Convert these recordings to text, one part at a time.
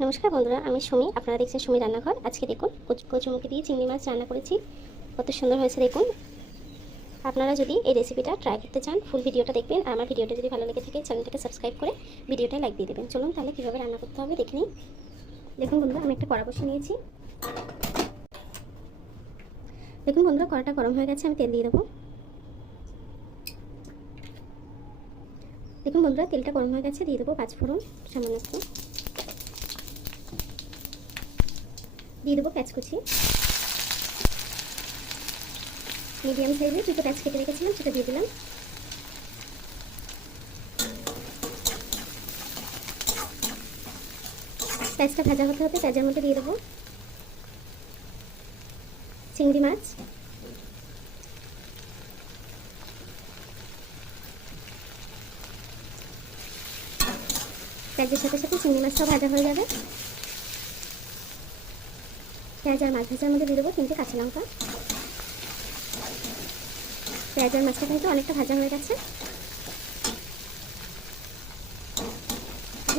নমস্কার বন্ধুরা, আমি সুমি। আপনারা দেখছেন সুমি রান্নাঘর। আজকে দেখুন, কচু- কচুমুখি দিয়ে চিংড়ি মাছ রান্না করেছি। কত সুন্দর হয়েছে দেখুন। আপনারা যদি এই রেসিপিটা ট্রাই করতে চান ফুল ভিডিওটা দেখবেন। আমার ভিডিওটা যদি ভালো লেগে থাকে চ্যানেলটাকে সাবস্ক্রাইব করে ভিডিওটা লাইক দিয়ে দেবেন। চলুন তাহলে কীভাবে রান্না করতে হবে দেখে নিই। দেখুন বন্ধুরা, আমি একটা কড়া বসে নিয়েছি। দেখুন বন্ধুরা, কড়াটা গরম হয়ে গেছে, আমি তেল দিয়ে দেবো। দেখুন বন্ধুরা, তেলটা গরম হয়ে গেছে, দিয়ে দেবো পাঁচ ফোড়ন সামান্য একটু দিয়ে দেবো প্যাঁচ কুচি। মিডিয়াম সাইজে দুটো প্যাঁচ কেটে রেখেছিলাম, সেটা দিয়ে দিলাম। প্যাঁচটা ভাজা হতে হতে পেঁয়াজের মধ্যে দিয়ে দেবো চিংড়ি মাছ। পেঁয়াজের সাথে সাথে চিংড়ি মাছটাও ভাজা হয়ে যাবে। পেঁয়াজ আর মাছ ভাজার মধ্যে দিয়ে দেবো তিনটে কাঁচা লঙ্কা। পেঁয়াজ আর মাছটা কিন্তু অনেকটা ভাজা হয়ে গেছে।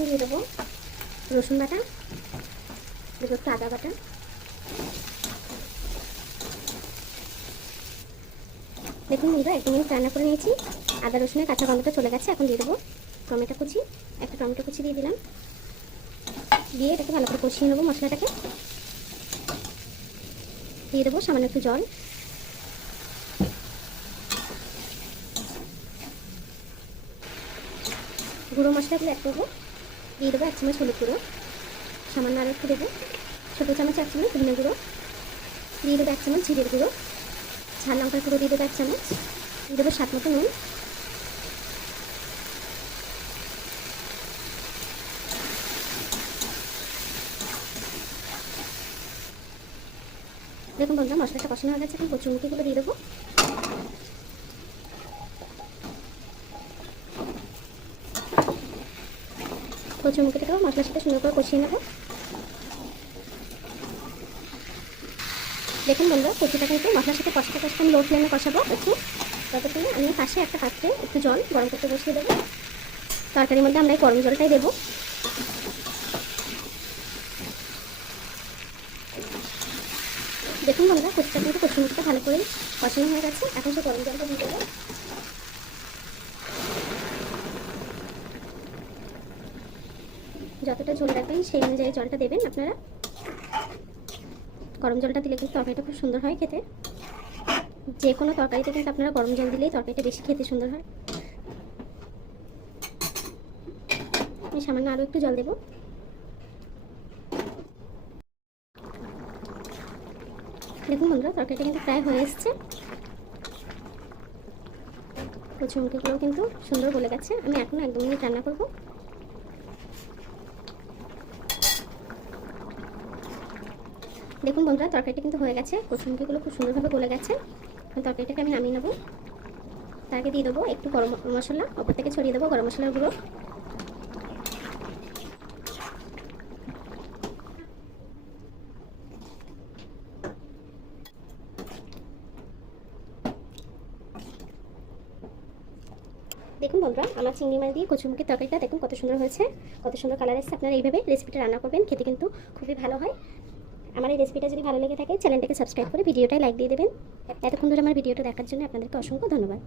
দিয়ে দেবো রসুন বাটা, দেবো একটু আদা বাটা। দেখুন বন্ধুরা, এক মিনিট রান্না করে নিয়েছি। আদা, রসুনের কাঁচা গন্ধটা চলে গেছে, এখন দিয়ে দেবো টমেটো কুচি। একটা টমেটো কুচি দিয়ে দিলাম। দিয়ে এটাকে ভালো করে কষিয়ে নেব মশলাটাকে। দিয়ে দেবো সামান্য একটু জল। গুঁড়ো মশলাগুলো এক করব দিয়ে দেবো এক চামচ হলুদ গুঁড়ো। সামান্য আর একটু দেবো। ছোটো চামচ, এক চামচ ধনে গুঁড়ো। দিয়ে দেবো এক চামচ জিরের গুঁড়ো। ঝাল লঙ্কার গুঁড়ো দিয়ে দেবো এক চামচ। দিয়ে দেবো সাত মতো নুন। দেখুন বন্ধুরা, মশলাটা কষানো হয়ে গেছে, এখন কচুমুখিগুলো দিয়ে দেবো। কচুমুখিটাকেও মশলার সাথে সুন্দর করে কষিয়ে নেব। দেখুন বন্ধুরা, কচুটা কিন্তু মশলার সাথে কষাতে কষাতে আমি লো ফ্লেমে কষাবো, একটু ততক্ষণে আমি পাশে একটা পাত্রে একটু জল গরম করতে বসিয়ে দেবো। তরকারির মধ্যে আমরা এই গরম জলটাই দেবো। দেখুন বন্ধুরা, কচুটা কিন্তু কচুমুখিটা ভালো করে কষানো হয়ে গেছে। এখন সে গরম জলটা দিয়ে যতটা ঝোল রাখবেন সেই অনুযায়ী জলটা দেবেন আপনারা। গরম জলটা দিলে কিন্তু তরকারিটা খুব সুন্দর হয় খেতে। যে কোনো তরকারিতে কিন্তু আপনারা গরম জল দিলেই তরকারিটা বেশি খেতে সুন্দর হয়। আমি সামান্য আরও একটু জল দেবো। দেখুন বন্ধুরা, তরকারিটা কিন্তু প্রায় হয়ে এসছে। কচুমুখিগুলোও কিন্তু সুন্দর গলে গেছে। আমি এখন এক দু মিনিট রান্না করব। দেখুন বন্ধুরা, তরকারিটা কিন্তু হয়ে গেছে। কচুমুখিগুলো খুব সুন্দরভাবে গলে গেছে। তরকারিটাকে আমি নামিয়ে নেব। তার আগে দিয়ে দেবো একটু গরম মশলা। ওপর থেকে ছড়িয়ে দেবো গরম মশলার গুঁড়ো। দেখুন বন্ধুরা, আমার চিংড়ি মাছ দিয়ে কচুমুখের তরকারিটা দেখুন কত সুন্দর হয়েছে, কত সুন্দর কালার এসেছে। আপনারা এইভাবে রেসিপিটা রান্না করবেন, খেতে কিন্তু খুবই ভালো হয়। আমার এই রেসিপিটা যদি ভালো লেগে থাকে চ্যানেলটাকে সাবস্ক্রাইব করে ভিডিওটাই লাইক দিয়ে দেবেন। এতক্ষণ ধরে আমার ভিডিওটা দেখার জন্য আপনাদেরকে অসংখ্য ধন্যবাদ।